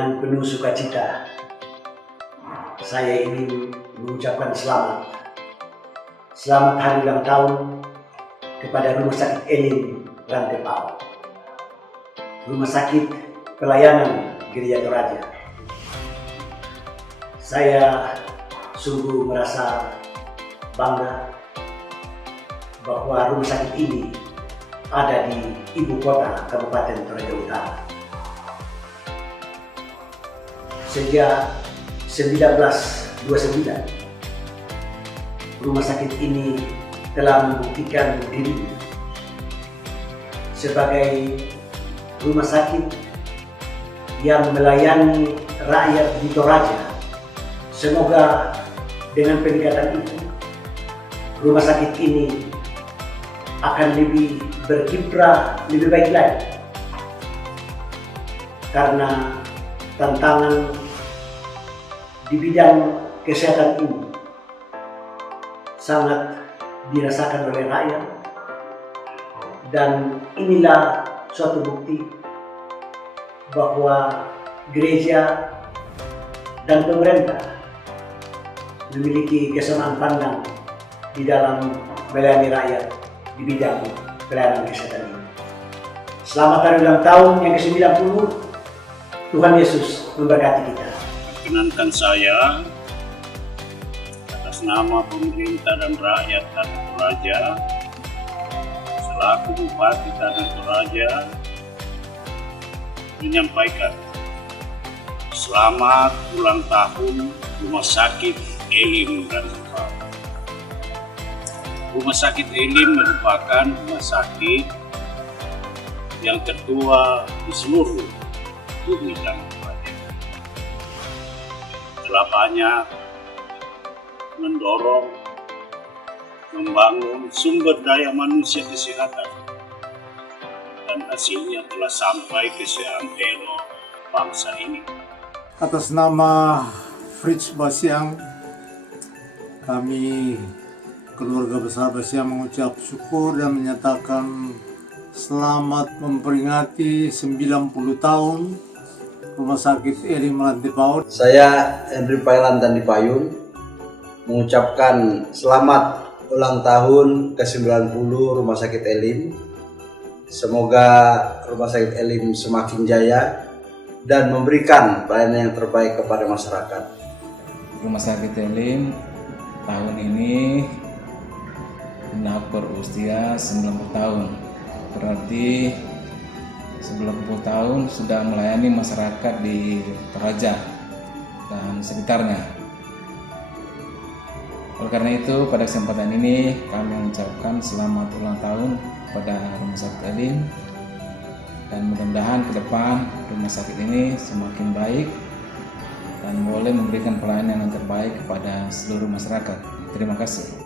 Dengan penuh sukacita, saya ingin mengucapkan selamat hari ulang tahun kepada Rumah Sakit Elim Rantepao, Rumah Sakit Pelayanan Gereja Toraja. Saya sungguh merasa bangga bahwa rumah sakit ini ada di ibu kota Kabupaten Toraja Utara. Sejak 1929, rumah sakit ini telah membuktikan dirinya sebagai rumah sakit yang melayani rakyat di Toraja. Semoga dengan peningkatan itu, rumah sakit ini akan lebih berkiprah lebih baik lagi, karena tantangan di bidang kesehatan ini sangat dirasakan oleh rakyat, dan inilah suatu bukti bahwa gereja dan pemerintah memiliki kesamaan pandang di dalam melayani rakyat di bidang pelayanan kesehatan ini. Selamat hari ulang tahun yang ke-90. Tuhan Yesus memberkati kita. Perkenankan saya atas nama pemerintah dan rakyat Tanah Toraja selaku Bupati Tanah Toraja menyampaikan selamat ulang tahun Rumah Sakit Elim Rantepao. Rumah Sakit Elim merupakan rumah sakit yang tertua di seluruh bumi dan telah banyak mendorong membangun sumber daya manusia kesehatan, dan hasilnya telah sampai ke seantero bangsa ini. Atas nama Fritz Basiang, kami keluarga besar Basiang mengucap syukur dan menyatakan selamat memperingati 90 tahun Rumah Sakit Elim Rantepao. Saya Henry Pailan Tandi Payung mengucapkan selamat ulang tahun ke-90 Rumah Sakit Elim. Semoga Rumah Sakit Elim semakin jaya dan memberikan pelayanan yang terbaik kepada masyarakat. Rumah Sakit Elim tahun ini genap berusia 90 tahun. Berarti 90 tahun sudah melayani masyarakat di Toraja dan sekitarnya. Oleh karena itu, pada kesempatan ini kami mengucapkan selamat ulang tahun kepada Rumah Sakit Elim, dan mudah-mudahan ke depan rumah sakit ini semakin baik dan boleh memberikan pelayanan yang terbaik kepada seluruh masyarakat. Terima kasih.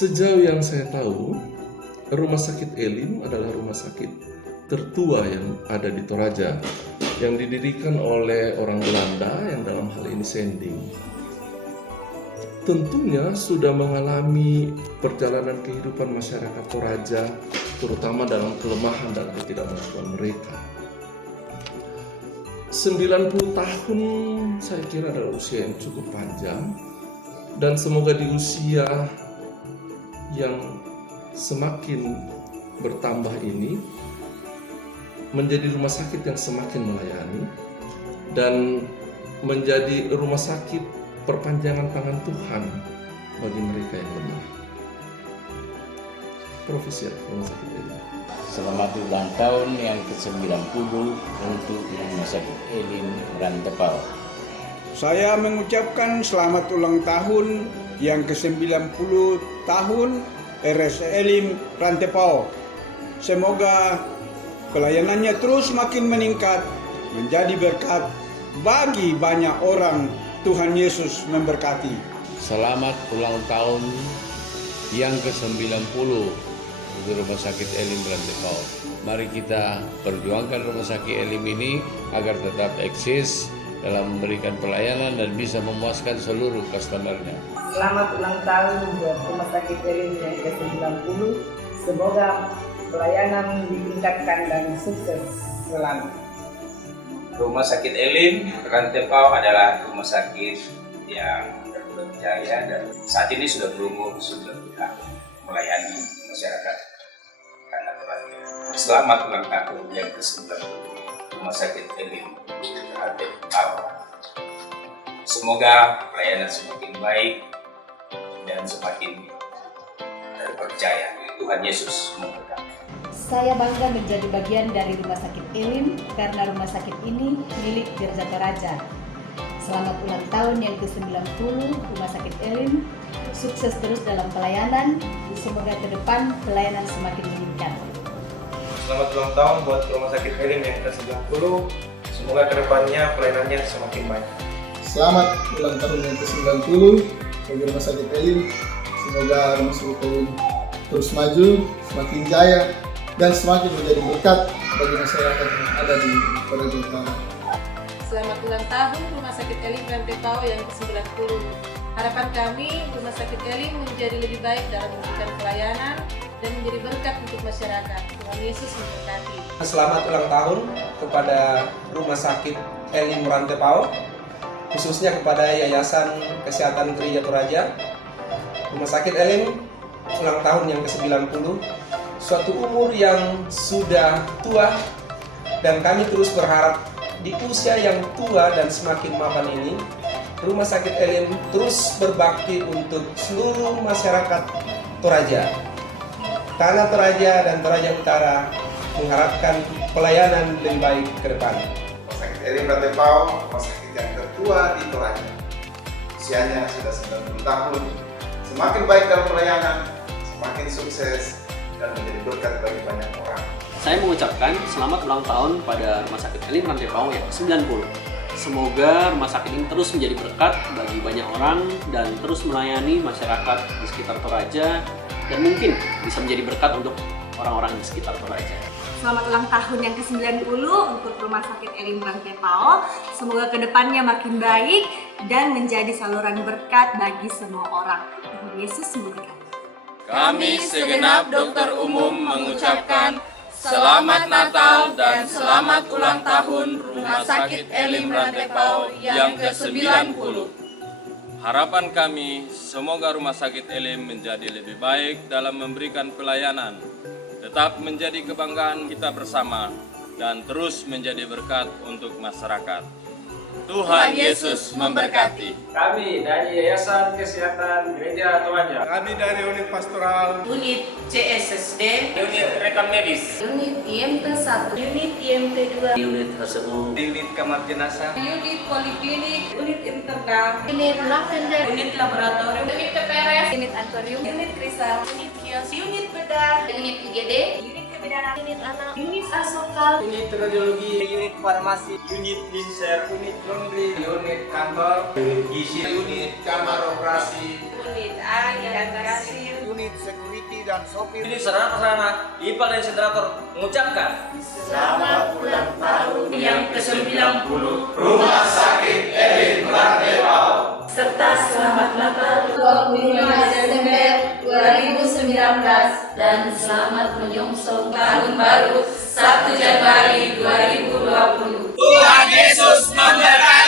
Sejauh yang saya tahu, Rumah Sakit Elim adalah rumah sakit tertua yang ada di Toraja, yang didirikan oleh orang Belanda yang dalam hal ini Sending. Tentunya sudah mengalami perjalanan kehidupan masyarakat Toraja, terutama dalam kelemahan dan ketidakmampuan mereka. 90 tahun saya kira adalah usia yang cukup panjang, dan semoga di usia yang semakin bertambah ini menjadi rumah sakit yang semakin melayani dan menjadi rumah sakit perpanjangan tangan Tuhan bagi mereka yang lemah. Profesiat Rumah Sakit Elim. Selamat ulang tahun yang ke-90 untuk Rumah Sakit Elim Rantepao. Saya mengucapkan selamat ulang tahun yang ke-90 tahun RS Elim Rantepao. Semoga pelayanannya terus makin meningkat, menjadi berkat bagi banyak orang. Tuhan Yesus memberkati. Selamat ulang tahun yang ke-90 untuk Rumah Sakit Elim Rantepao. Mari kita perjuangkan Rumah Sakit Elim ini agar tetap eksis dalam memberikan pelayanan dan bisa memuaskan seluruh customer-nya. Selamat ulang tahun buat Rumah Sakit Elim yang ke-90. Semoga pelayanan ditingkatkan dan sukses selalu. Rumah Sakit Elim Rantepao adalah rumah sakit yang berjaya dan saat ini sudah berumur 9 tahun melayani masyarakat anak Toraja. Selamat ulang tahun yang ke-90 Rumah Sakit Elim Rantepao. Semoga pelayanan semakin baik dan semakin terpercaya. Tuhan Yesus memberkati. Saya bangga menjadi bagian dari Rumah Sakit Elim karena rumah sakit ini milik Dirja Toraja. Selamat ulang tahun yang ke-90 Rumah Sakit Elim. Sukses terus dalam pelayanan. Semoga ke depan pelayanan semakin meningkat. Selamat ulang tahun buat Rumah Sakit Elim yang ke-90. Semoga ke depannya pelayanannya semakin baik. Selamat ulang tahun yang ke-90 bagi Rumah Sakit Elim. Semoga Rumah Sakit Elim terus maju, semakin jaya, dan semakin menjadi berkat bagi masyarakat yang ada di Toraja Utara. Selamat ulang tahun Rumah Sakit Elim Rantepao yang ke-90. Harapan kami Rumah Sakit Elim menjadi lebih baik dalam memberikan pelayanan dan menjadi berkat untuk masyarakat. Tuhan Yesus memberkati. Selamat ulang tahun kepada Rumah Sakit Elim Rantepao, khususnya kepada Yayasan Kesehatan Gereja Toraja. Rumah Sakit Elim ulang tahun yang ke-90, suatu umur yang sudah tua, dan kami terus berharap di usia yang tua dan semakin mapan ini, Rumah Sakit Elim terus berbakti untuk seluruh masyarakat Toraja. Tanah Toraja dan Toraja Utara mengharapkan pelayanan lebih baik ke depan. Rumah Sakit Elim Rantepao, rumah sakit yang tertua di Toraja. Usianya sudah 90 tahun. Semakin baik dalam pelayanan, semakin sukses, dan menjadi berkat bagi banyak orang. Saya mengucapkan selamat ulang tahun pada Rumah Sakit Elim Rantepao yang ke-90. Semoga rumah sakit ini terus menjadi berkat bagi banyak orang dan terus melayani masyarakat di sekitar Toraja, dan mungkin bisa menjadi berkat untuk orang-orang di sekitar Toraja. Selamat ulang tahun yang ke-90 untuk Rumah Sakit Elim Rantepao. Semoga kedepannya makin baik dan menjadi saluran berkat bagi semua orang. Tuhan Yesus memberkati. Kami segenap dokter umum mengucapkan Selamat Natal dan selamat ulang tahun Rumah Sakit Elim Rantepao yang ke-90. Harapan kami, semoga Rumah Sakit Elim menjadi lebih baik dalam memberikan pelayanan, tetap menjadi kebanggaan kita bersama, dan terus menjadi berkat untuk masyarakat. Tuhan Yesus memberkati. Kami dari Yayasan Kesehatan Gereja Toraja. Kami dari unit pastoral, Unit CSSD, Unit Rekam Medis, Unit IMT 1, Unit IMT 2, Unit RSU, Unit Kamar Jenazah, Unit Poliklinik, Unit Internal, Unit Lavender, Unit Laboratorium, Unit TPRS, Unit Antorium, Unit Kristal, Unit Kios, Unit Bedah, Unit IGD, Unit Kebenaran, Unit Anak, Unit Asokal, Unit Radiologi, Unit Farmasi, Unit Linser, Unit Laundry, Unit Kantor, Unit Gizi, Unit Kamar Operasi, Unit Air dan Kasir, unit security dan sopir. Unit Sarana Prasarana, IPA dan Sentrator mengucapkan Selamat ulang tahun yang ke-90 Rumah Sakit Elim Rantepao. serta selamat Natal 25 Desember 2019 dan selamat menyongsong tahun baru 1 Januari 2020. Tuhan Yesus memberkati.